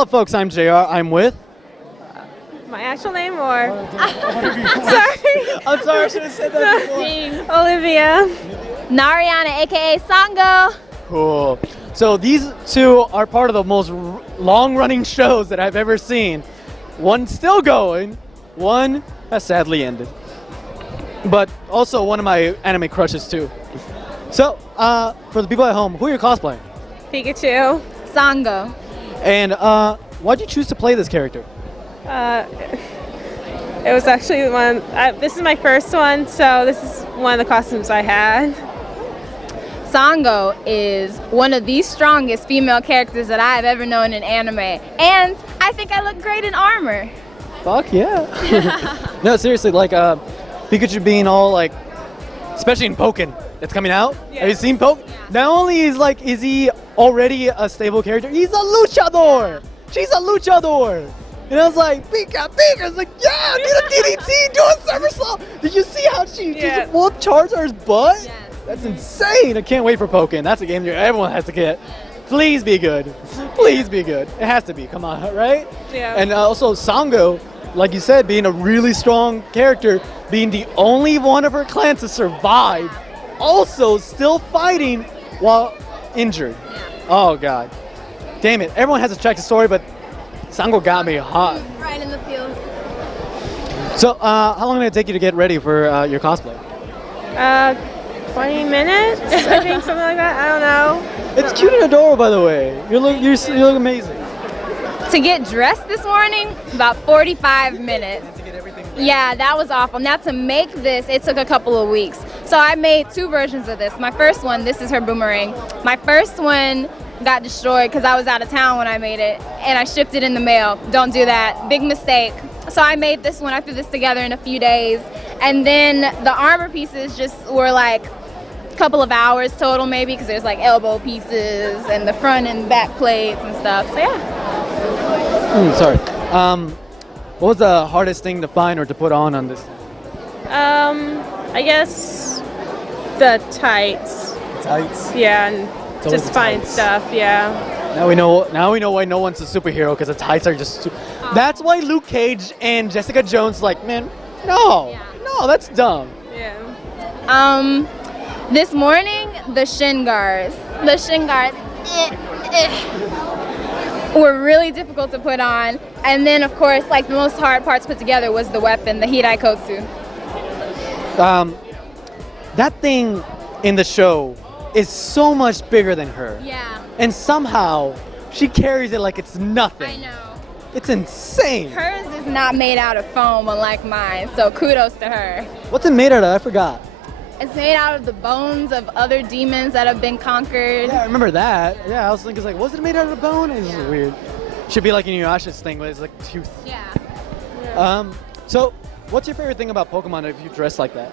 Hello, folks. I'm JR. I'm with. My actual name or? Sorry. I'm sorry. I should have said that before. Olivia. Nariana, aka Sango. Cool. So these two are part of the most long-running shows that I've ever seen. One's still going. One has sadly ended. But also one of my anime crushes too. So, for the people at home, who are you cosplaying? Pikachu. Sango. And why'd you choose to play this character? It was actually one. This is my first one, so this is one of the costumes I had. Sango is one of the strongest female characters that I've ever known in anime. And I think I look great in armor. Fuck yeah. No, seriously, like Pikachu being all like, especially in Pokken that's coming out. Yeah. Have you seen Pokken? Yeah. Not only is he already a stable character, he's a luchador. She's a luchador. And I was like, Pika. I was like, yeah, do the DDT, do a somersault. Did you see how she just full Charizard's butt? Yes. That's insane. I can't wait for Pokken. That's a game that everyone has to get. Please be good. Please be good. It has to be. Come on, right? Yeah. And also Sango, like you said, being a really strong character, being the only one of her clan to survive, also still fighting while injured. Yeah. Oh God. Damn it. Everyone has a tragic story, but Sango got me hot. Right in the feels. So, how long did it take you to get ready for your cosplay? 20 minutes, I think, something like that. I don't know. It's cute and adorable, by the way. You look amazing. To get dressed this morning, about 45 minutes. To get everything ready. Yeah, that was awful. Now to make this, it took a couple of weeks. So I made two versions of this. My first one, this is her boomerang. My first one got destroyed because I was out of town when I made it, and I shipped it in the mail. Don't do that. Big mistake. So I made this one. I threw this together in a few days. And then the armor pieces just were like a couple of hours total maybe, because there's like elbow pieces and the front and back plates and stuff. So yeah. Sorry. What was the hardest thing to find or to put on this? I guess the tights. Tights. Yeah, and It's always just the find tights. stuff. Yeah. Now we know why no one's a superhero, because the tights are just. That's why Luke Cage and Jessica Jones like, man, no, that's dumb. Yeah. This morning, the shin guards were really difficult to put on. And then, of course, like the most hard parts put together was the weapon, the Hiraikotsu. That thing in the show is so much bigger than her. Yeah, And somehow she carries it like it's nothing. I know. It's insane. Hers is not made out of foam, unlike mine, so kudos to her. What's it made out of? I forgot. It's made out of the bones of other demons that have been conquered. Yeah, I remember that. Yeah, I was thinking, like, was it made out of bone? It's Yeah. weird. Should be like Inuyasha's thing, where it's like tooth. Yeah. So, what's your favorite thing about Pokemon if you dress like that?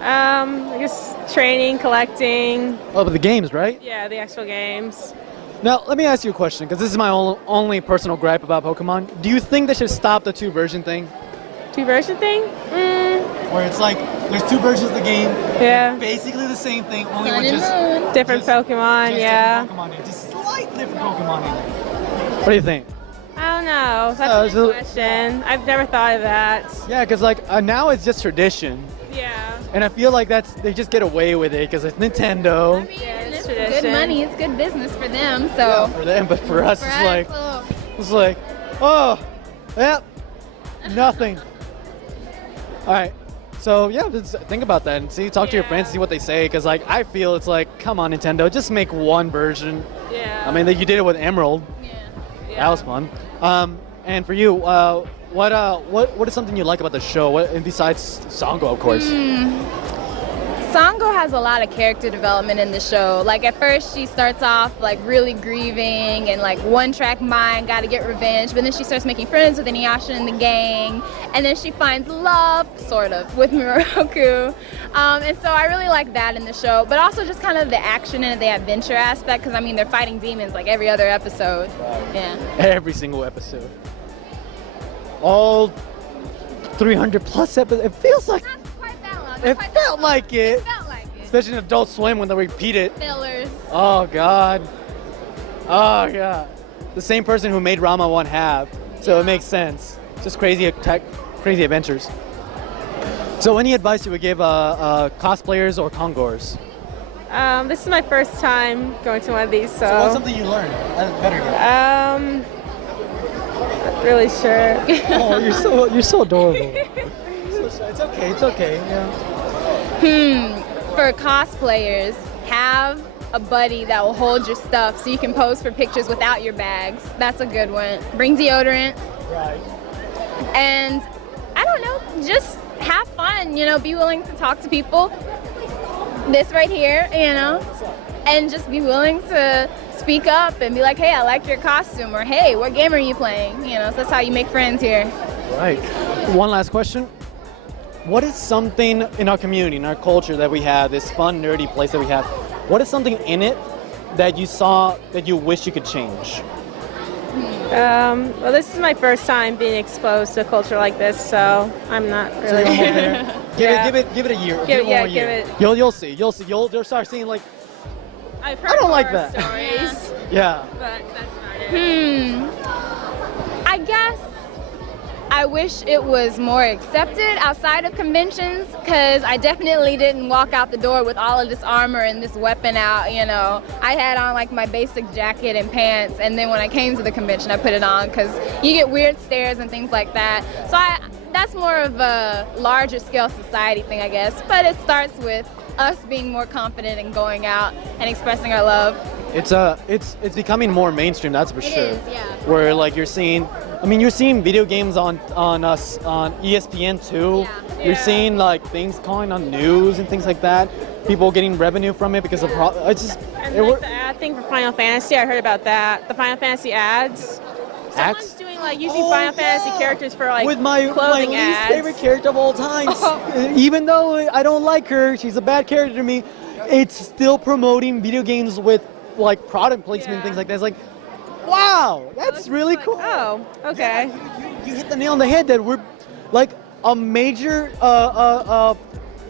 I guess training, collecting. Oh, but the games, right? Yeah, the actual games. Now, let me ask you a question, because this is my only personal gripe about Pokemon. Do you think they should stop the two-version thing? Two-version thing? Where it's like, there's two versions of the game, Yeah. basically the same thing, only Sun with and just Moon. Different Pokemon, yeah. Pokemon in it. Just slight different Pokemon in it. What do you think? I don't know. That's Oh, a so- good question. I've never thought of that. Yeah, because like now it's just tradition, Yeah. and I feel like they just get away with it because it's Nintendo. I mean, Yeah, it's it's tradition. good money, it's good business for them, so. For them, but for us, For it's us, like oh, it's like, oh, yep, nothing. All right, so yeah, just think about that and talk to your friends, see what they say, because like I feel it's like, come on, Nintendo, just make one version. Yeah. I mean, you did it with Emerald. yeah. That was fun. And for you, what is something you like about the show? And besides Sango, of course. Sango has a lot of character development in the show. Like at first she starts off like really grieving and like one track mind, gotta get revenge, but then she starts making friends with Inuyasha and the gang, and then she finds love, sort of, with Miroku. And so I really like that in the show, but also just kind of the action and the adventure aspect, because I mean they're fighting demons like every other episode. Yeah. Every single episode. All 300 plus episodes. It feels like Not quite that long. it felt like it. Felt like it. Especially in Adult Swim when they repeat it. Fillers. Oh God. Oh God. the same person who made Rama 1 half, so it makes sense. Just crazy crazy adventures. So any advice you would give cosplayers or Kongors? This is my first time going to one of these, so. So what's something you learned? Better get. Not really sure. Oh, you're so adorable. It's okay. It's okay. Yeah. For cosplayers, have a buddy that will hold your stuff so you can pose for pictures without your bags. That's a good one. Bring deodorant. Right. And I don't know, just have fun, you know, be willing to talk to people. This right here, you know, and just be willing to speak up and be like, hey, I like your costume, or hey, what game are you playing? You know, so that's how you make friends here. Right. One last question. What is something in our community, in our culture that we have, this fun, nerdy place that we have, what is something in it that you saw that you wish you could change? Well, this is my first time being exposed to a culture like this, so I'm not really sure. Give it a year. Give it one more year. You'll see. You'll start seeing like. I've I don't like that. Stories, Yeah. but that's about it. I guess I wish it was more accepted outside of conventions, because I definitely didn't walk out the door with all of this armor and this weapon out, you know. I had on like my basic jacket and pants, and then when I came to the convention I put it on because you get weird stares and things like that. So that's more of a larger scale society thing, I guess, but it starts with us being more confident and going out and expressing our love. It's becoming more mainstream, that's for sure. It is, yeah. Where like you're seeing video games on ESPN too. Yeah. You're seeing like things calling on news and things like that. People getting revenue from it because of it's just. And like the ad thing for Final Fantasy, I heard about that. The Final Fantasy ads. Someone's doing like using Final Fantasy characters for like with my clothing least ads. favorite character of all time. Even though I don't like her, she's a bad character to me. It's still promoting video games with like product placement and things like that. It's like, wow, that's really cool. Oh, okay. Yeah, you hit the nail on the head that we're like a major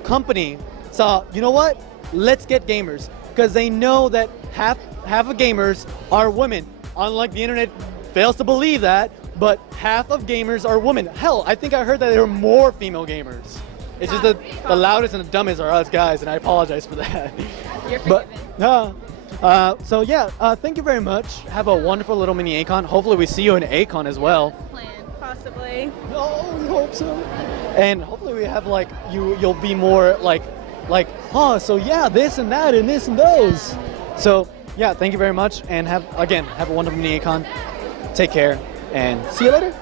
company. So you know what? Let's get gamers, because they know that half of gamers are women. Unlike the internet fails to believe that, but half of gamers are women. Hell, I think I heard that there are more female gamers. It's just that the loudest and the dumbest are us guys, and I apologize for that. You're forgiven. So yeah, thank you very much. Have a wonderful little mini A-kon. Hopefully we see you in A-kon as well. Possibly. Oh, we hope so. And hopefully we have like you'll be more like so yeah, this and that and this and those. So yeah, thank you very much, and have a wonderful mini A-kon. Take care and see you later.